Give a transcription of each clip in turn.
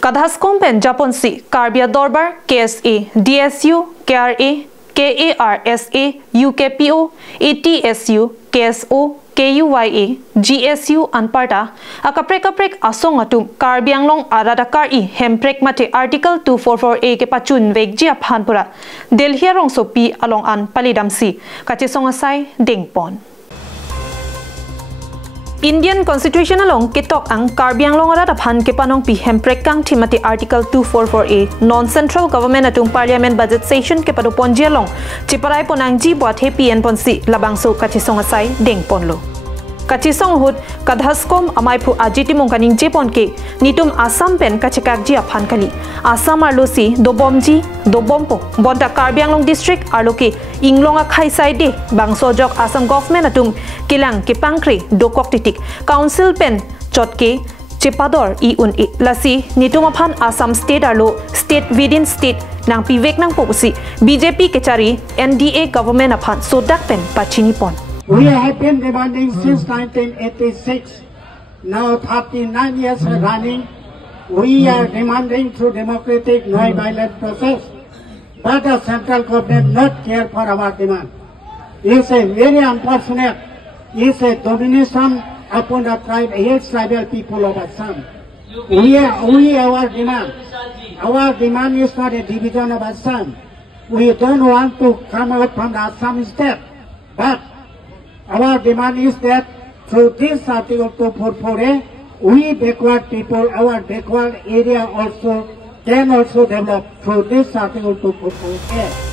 Kadhaskom pen Japonsi, Karbia Dorbar, KSA, DSU, KRA, KARSA, UKPO, ATSU, KSO, KUYA, GSU Anparta, akaprek asong atum Karbianglong aradakar I hemprek mate Article 244A ke pachun vekjia phanpura Delhi rong sopi along an palidamsi kachisong asai dengpon. Indian Constitution along kitok ang Karbianglong arada phan ke panong pi hemprek kang thimati Article 244A non-central government atung parliament budget session ke padu ponjia long chiparai ponangji buat happy and ponsi labangso kachisong asai dengpon lo. Kachisong hud Kadhaskom amaipu ajiti mongkaning jepon ke nitum Assam pen kachikak ji aphan kali Assam arlosi dobomji dobompo bonta Karbianglong district arloke inglonga khaisai de bangsojok Assam government atum kilang ke pangkre dokok titik council pen chotke Chipador iun lasi nitum aphan Assam state arlo state within state nang pivek nang popusi BJP kechari NDA government aphan sodak pen pachini pon. We have been demanding since 1986, now 39 years running. We are demanding through democratic, non-violent process, but the central government not care for our demand. It's a very unfortunate. It's a domination upon the tribe, tribal people of Assam. Our demand is not a division of Assam. We don't want to come out from the Assam state, but our demand is that through this Article 244A, we backward people, our backward area can also develop through this Article 244A.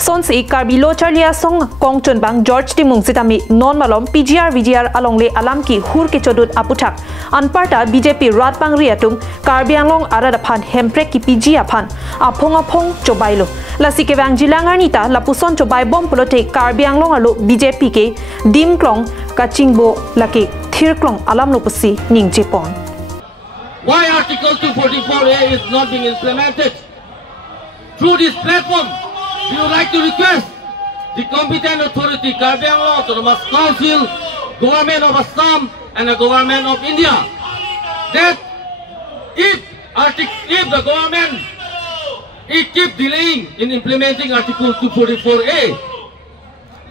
Sonsi Karbilo Charlia Song Kong Chunbang George Timung Sitami Non Malom PGR VGR Alongle Alamki Hur Kechodut Aputak Anparta BJP Ratbang Riatum Karbianglong Aradaphan Hemprek PG Aphan Apong Chobailo Lasike Vangjilanganita Lapuson Chobai Bom Polote Karbianglong Alo BJP ke Dimklong Kachingbo Lake Thirklong Alam Lopusi Ning Jepon. Why Article 244A is not being implemented? Through this platform, we would like to request the competent authority, Karbianglong Autonomous Council, Government of Assam and the Government of India, that if the government keep delaying in implementing Article 244A,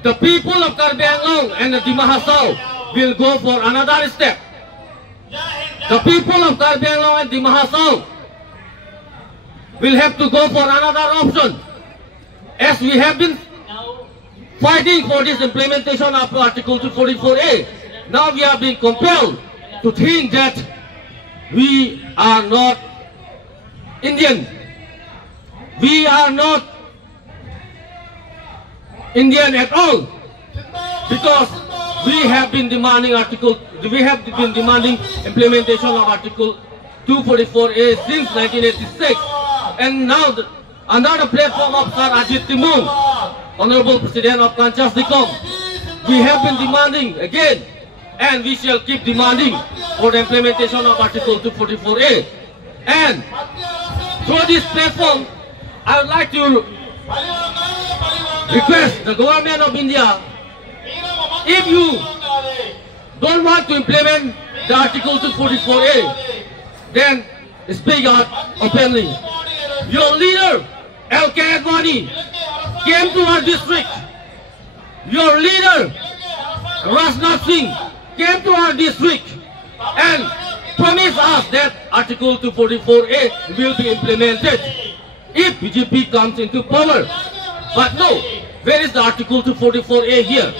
the people of Karbianglong and the Dima Hasao will go for another step. The people of Karbianglong and Dima Hasao will have to go for another option. As we have been fighting for this implementation of Article 244A, now we are being compelled to think that we are not Indian. We are not Indian at all, because we have been demanding implementation of Article 244A since 1986, and now under the platform of Sir Ajit Timung, Honorable President of Kanchas Dikom, we have been demanding again, and we shall keep demanding for the implementation of Article 244A. And through this platform, I would like to request the government of India, if you don't want to implement the Article 244A, then speak out openly. Your leader, L.K. Advani, came to our district. Your leader, Rajnath Singh, came to our district and promised us that Article 244A will be implemented if BJP comes into power. But no, where is the Article 244A here?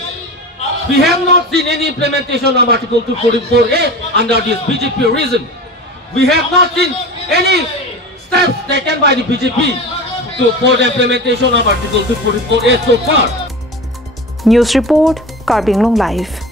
We have not seen any implementation of Article 244A under this BJP regime. We have not seen any steps taken by the BJP for the implementation of Article 244A so far. News Report, Karbianglong Live.